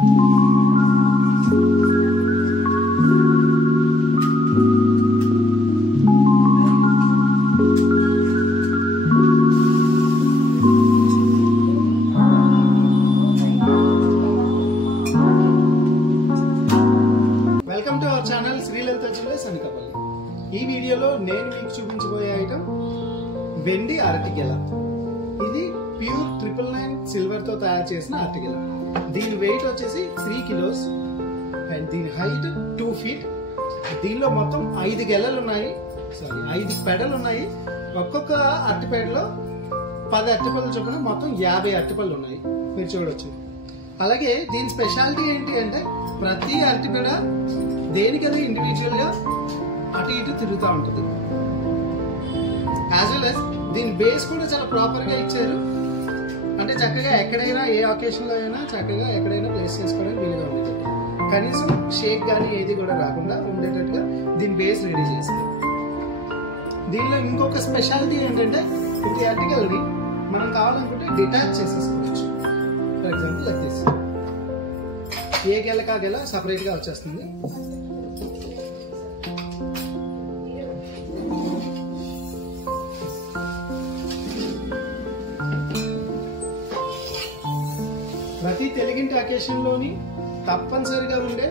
Welcome to our channel Sri Lalitha jewellers Anakapalli. ఈ వీడియోలో నేను మీకు చూపించబోయే ఐటమ్ వెండి అరటిగెల. ఇది ప్యూర్ 999 సిల్వర్ తో తయారు చేసిన అరటిగెల. దీని వెయిట్ వచ్చేసి 3 కిలోస్ అండ్ దీని హైట్ 2 ఫీట్. దీనిలో మొత్తం 5 గెలలు ఉన్నాయి, 5 పెడలు ఉన్నాయి. ఒక్కొక్క అరటిపేడలో 10 అరటిపళ్ళు చొప్పున మొత్తం 50 అరటిపళ్ళు ఉన్నాయి, మీరు చూడొచ్చు. అలాగే దీని స్పెషాలిటీ ఏంటి అంటే ప్రతి అరటిపేడ దేనికదే ఇండివిజువల్ గా అటు ఇటు తిరుగుతూ ఉంటుంది. యాజ్ వెల్ as దీని బేస్ కూడా చాలా ప్రాపర్ గా ఇచ్చారు. అంటే చక్కగా ఎక్కడైనా ఏ ఒకేషన్ లో అయినా చక్కగా ఎక్కడైనా ప్లేస్ చేసుకోవడానికి వీలుగా ఉంటుంది. కనీసం షేక్ కానీ ఏది కూడా రాకుండా ఉండేటట్టుగా దీని బేస్ రెడీ చేస్తారు. దీనిలో ఇంకొక స్పెషాలిటీ ఏంటంటే ప్రతి అరటికల్ని మనం కావాలనుకుంటే డిటాచ్ చేసేసుకోవచ్చు. For example like this. ఏ గెలకా గెల సపరేట్ గా వచ్చేస్తుంది. ప్రతి తెలుగింటి అకేషన్ లోని తప్పనిసరిగా ఉండే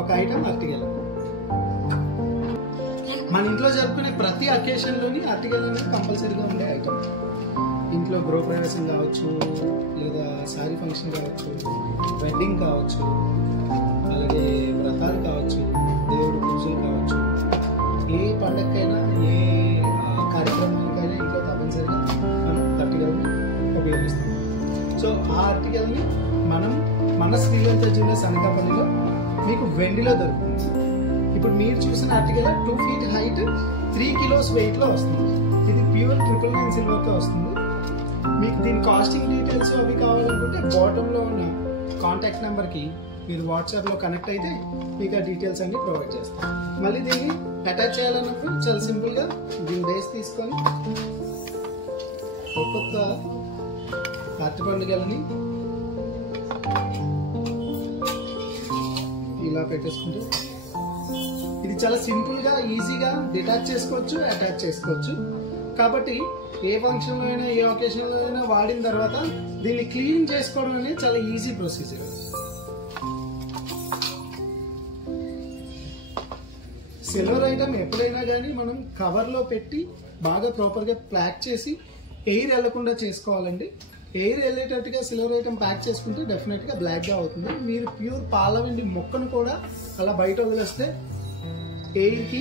ఒక ఐటమ్ అరటిగెల. మన ఇంట్లో జరుపుకునే ప్రతి అకేషన్ లోని అరటిగెల అనేది కంపల్సరీగా ఉండే ఐటమ్. ఇంట్లో గృహప్రవేశం కావచ్చు, లేదా సారీ ఫంక్షన్ కావచ్చు, వెడ్డింగ్ కావచ్చు, అలాగే వ్రతాలు కావచ్చు, దేవుడి పూజలు కావచ్చు, ఏ పండగకైనా ఏ కార్యక్రమానికైనా ఇంట్లో తప్పనిసరిగా మనం అరటిగెలని ఉపయోగిస్తాం. సో ఆ అరటిగెలని మనం మన శ్రీలలిత జ్యువెలర్స్ అనకాపల్లిలో మీకు వెండిలో దొరుకుతుంది. ఇప్పుడు మీరు చూసిన అరటిగెల 2 ఫీట్ హైట్ 3 కిలోస్ వెయిట్ లో వస్తుంది. ఇది ప్యూర్ 999 సిల్వర్ తో వస్తుంది. మీకు దీని కాస్టింగ్ డీటెయిల్స్ అవి కావాలనుకుంటే బాటమ్ లో ఉన్న కాంటాక్ట్ నెంబర్ కి మీరు వాట్సాప్ లో కనెక్ట్ అయితే మీకు ఆ డీటెయిల్స్ అన్ని ప్రొవైడ్ చేస్తాం. మళ్ళీ దీన్ని అటాచ్ చేయాలన్నప్పుడు చాలా సింపుల్ గా దీని బేస్ తీసుకొని ఒక్కొక్క అరటిపండు గెలని ఇలా పెట్టేసుకుంటే ఇది చాలా సింపుల్ గా ఈజీగా డిటాచ్ చేసుకోవచ్చు, అటాచ్ చేసుకోవచ్చు. కాబట్టి ఏ ఫంక్షన్ లో అయినా ఏ ఒకేషన్ లో అయినా వాడిన తర్వాత దీన్ని క్లీన్ చేసుకోవడం అనేది చాలా ఈజీ ప్రొసీజర్. సిల్వర్ ఐటమ్ ఎప్పుడైనా కానీ మనం కవర్ లో పెట్టి బాగా ప్రాపర్ గా ప్యాక్ చేసి ఎయిర్ వెళ్లకుండా చేసుకోవాలండి. ఎయిర్ వెళ్ళేటట్టుగా సిల్వర్ ఐటమ్ ప్యాక్ చేసుకుంటే డెఫినెట్ గా బ్లాక్ గా అవుతుంది. మీరు ప్యూర్ పాలవెండి మొక్కను కూడా అలా బయట వదిలేస్తే ఎయిర్ కి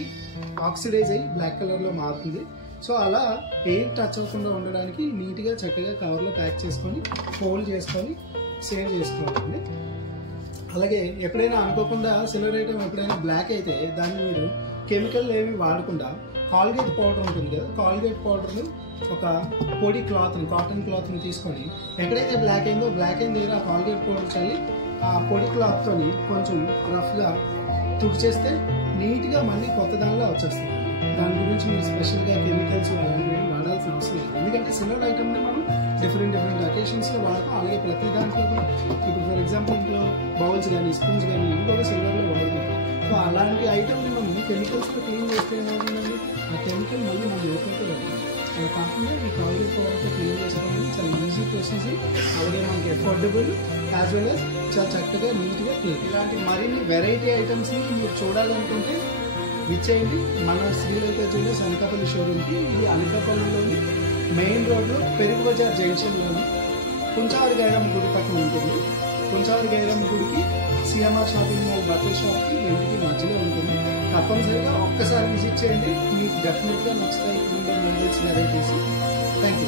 ఆక్సిడైజ్ అయ్యి బ్లాక్ కలర్ లో మారుతుంది. సో అలా ఎయిర్ టచ్ అవ్వకుండా ఉండడానికి నీట్ గా చక్కగా కవర్ లో ప్యాక్ చేసుకొని ఫోల్డ్ చేసుకొని సేవ్ చేసుకోవాలండి. అలాగే ఎప్పుడైనా అనుకోకుండా సిల్వర్ ఐటమ్ ఎప్పుడైనా బ్లాక్ అయితే దాన్ని మీరు కెమికల్ ఏమి వాడకుండా కాల్గేట్ పౌడర్ ఉంటుంది కదా, కాల్గేట్ పౌడర్ ఒక పొడి క్లాత్ కాటన్ క్లాత్ ని తీసుకొని ఎక్కడైతే బ్లాక్ అయిందో బ్లాక్ అయిన దగ్గర కాల్గేట్ పౌడర్ చల్లి ఆ పొడి క్లాత్ తోని కొంచెం రఫ్ గా తుడిచేస్తే నీట్ గా మళ్ళీ కొత్త దానిలో వచ్చేస్తుంది. దాని గురించి మీరు స్పెషల్ గా కెమికల్స్ అలాంటివి వాడాల్సిన అవసరం లేదు. ఎందుకంటే సిల్వర్ ఐటమ్ ని మనం డిఫరెంట్ అకేషన్స్ లో వాడతాం. అలాగే ప్రతి దాంట్లో కూడా ఇప్పుడు ఫర్ ఎగ్జాంపుల్ ఇంట్లో బౌల్స్ కానీ స్పూన్స్ కానీ ఇవి కూడా సిల్వర్ లో వాడుకుంటాం. సో అలాంటి ఐటమ్ ని మనం కెమికల్స్ లో క్లీన్ చేస్తే ఏమవుతుందండి, ఆ కెమికల్ మళ్ళీ మనం లోపలికి వెళ్తాం. అలా కాకుండా ఈ కాల్గేట్ పౌడర్తో క్లీన్ చేసుకోవడం చాలా ఈజీ ప్రొసీజర్. అలాగే మనకి అఫోర్డబుల్ యాజ్ వెల్ as చాలా చక్కగా నీట్ గా క్లీన్. ఇలాంటి మరిన్ని వెరైటీ ఐటమ్స్ ని మీరు చూడాలనుకుంటే విచ్చేయండి మన శ్రీలలిత జ్యువెలర్స్ అనకాపల్లి షోరూమ్ కి. ఇది అనకాపల్లిలోని మెయిన్ రోడ్ లో పెరుగు బజార్ జంక్షన్ లోని కుంచావరి గైరమ్మ గుడి పక్కన ఉంటుంది. కుంచావరి గైరమ్మ గుడికి సిఎంఆర్ షాపింగ్ మాల్ బట్టల షాప్ కి రెండుకి మధ్యలో ఉంటుంది. తప్పనిసరిగా ఒక్కసారి విజిట్ చేయండి, మీకు డెఫినెట్ గా నచ్చుతాయి వెరైటీస్. Thank you.